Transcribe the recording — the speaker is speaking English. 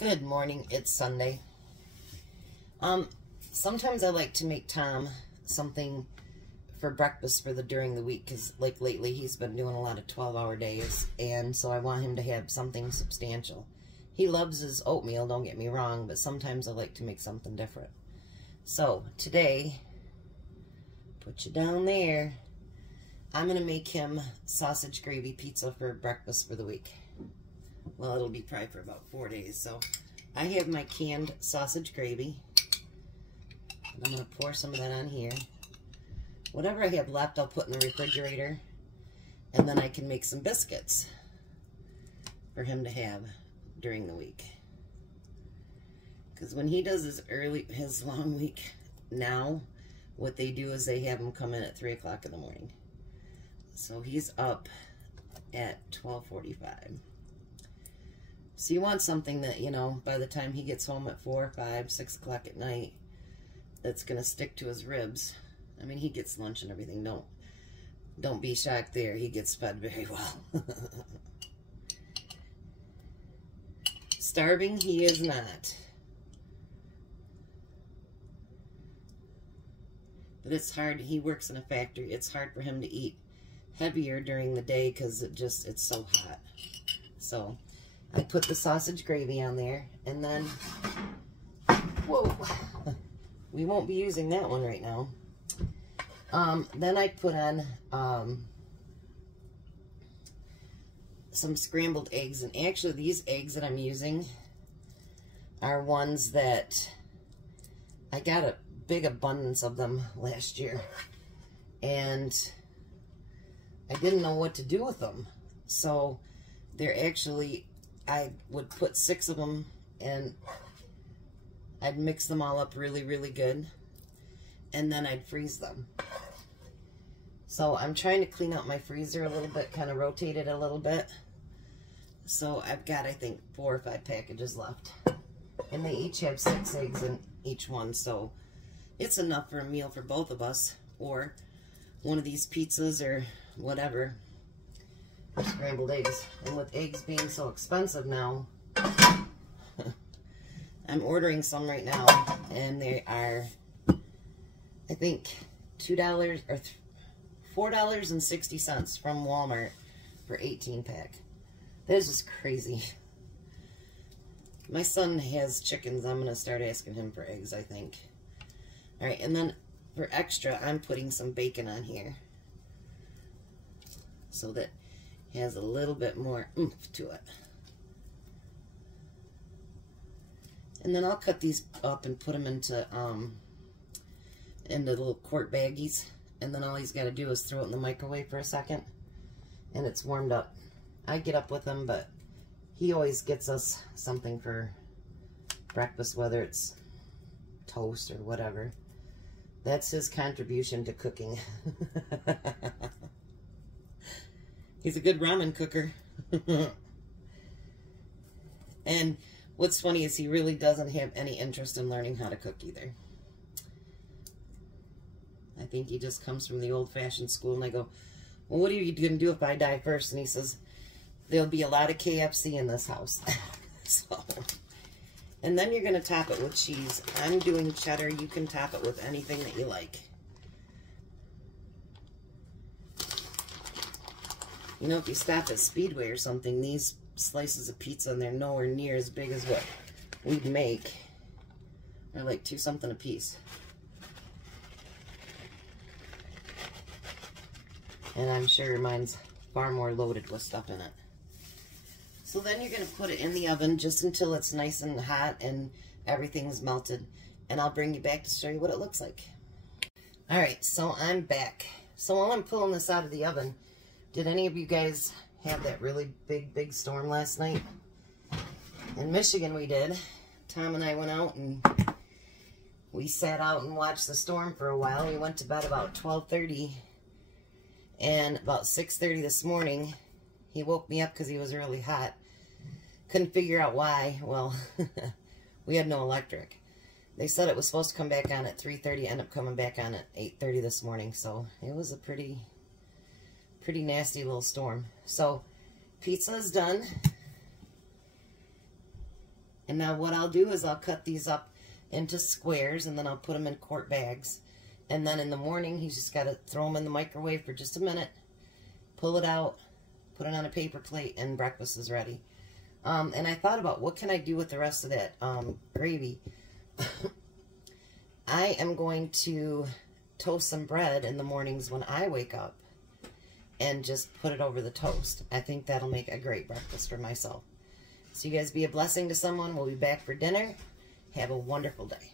Good morning, it's Sunday. Sometimes I like to make Tom something for breakfast during the week, because like lately he's been doing a lot of 12-hour days, and so I want him to have something substantial. He loves his oatmeal, don't get me wrong, but sometimes I like to make something different. So today, put you down there, I'm gonna make him sausage gravy pizza for breakfast for the week. Well, it'll be probably for about 4 days. So I have my canned sausage gravy. And I'm going to pour some of that on here. Whatever I have left, I'll put in the refrigerator. And then I can make some biscuits for him to have during the week. Because when he does his long week now, what they do is they have him come in at 3 o'clock in the morning. So he's up at 12:45. So you want something that, you know, by the time he gets home at 4, 5, 6 o'clock at night, that's going to stick to his ribs. I mean, he gets lunch and everything. Don't be shocked there. He gets fed very well. Starving, he is not. But it's hard. He works in a factory. It's hard for him to eat heavier during the day because it's so hot. So I put the sausage gravy on there, and then, whoa, we won't be using that one right now. Then I put on some scrambled eggs, and actually these eggs that I'm using are ones that I got a big abundance of them last year, and I didn't know what to do with them. So they're actually, I would put 6 of them, and I'd mix them all up really, really good, and then I'd freeze them. So I'm trying to clean out my freezer a little bit, kind of rotate it a little bit. So I've got, I think, 4 or 5 packages left, and they each have 6 eggs in each one, so it's enough for a meal for both of us, or one of these pizzas or whatever. Scrambled eggs. And with eggs being so expensive now, I'm ordering some right now, and they are, I think, $2 or $4.60 from Walmart for 18 pack. That is just crazy. My son has chickens. I'm gonna start asking him for eggs, I think. All right, and then for extra, I'm putting some bacon on here so that has a little bit more oomph to it. And then I'll cut these up and put them into little quart baggies, and then all he's got to do is throw it in the microwave for a second, and it's warmed up. I get up with him, but he always gets us something for breakfast, whether it's toast or whatever. That's his contribution to cooking. He's a good ramen cooker. And what's funny is he really doesn't have any interest in learning how to cook either. I think he just comes from the old-fashioned school, and I go, well, what are you going to do if I die first? And he says, there'll be a lot of KFC in this house. So, and then you're going to top it with cheese. I'm doing cheddar. You can top it with anything that you like. You know, if you stop at Speedway or something, these slices of pizza, and they're nowhere near as big as what we'd make, are like $2 something a piece. And I'm sure mine's far more loaded with stuff in it. So then you're going to put it in the oven just until it's nice and hot and everything's melted. And I'll bring you back to show you what it looks like. Alright, so I'm back. So while I'm pulling this out of the oven, did any of you guys have that really big storm last night? In Michigan we did. Tom and I went out and we sat out and watched the storm for a while. We went to bed about 12:30, and about 6:30 this morning he woke me up because he was really hot. Couldn't figure out why. Well, we had no electric. They said it was supposed to come back on at 3:30, ended up coming back on at 8:30 this morning, so it was a pretty nasty little storm. So pizza is done, And now what I'll do is I'll cut these up into squares, and then I'll put them in quart bags. And then in the morning, he's just got to throw them in the microwave for just a minute, pull it out, put it on a paper plate, and breakfast is ready. And I thought about what can I do with the rest of that gravy. I am going to toast some bread in the mornings when I wake up and just put it over the toast. I think that'll make a great breakfast for myself. So you guys be a blessing to someone. We'll be back for dinner. Have a wonderful day.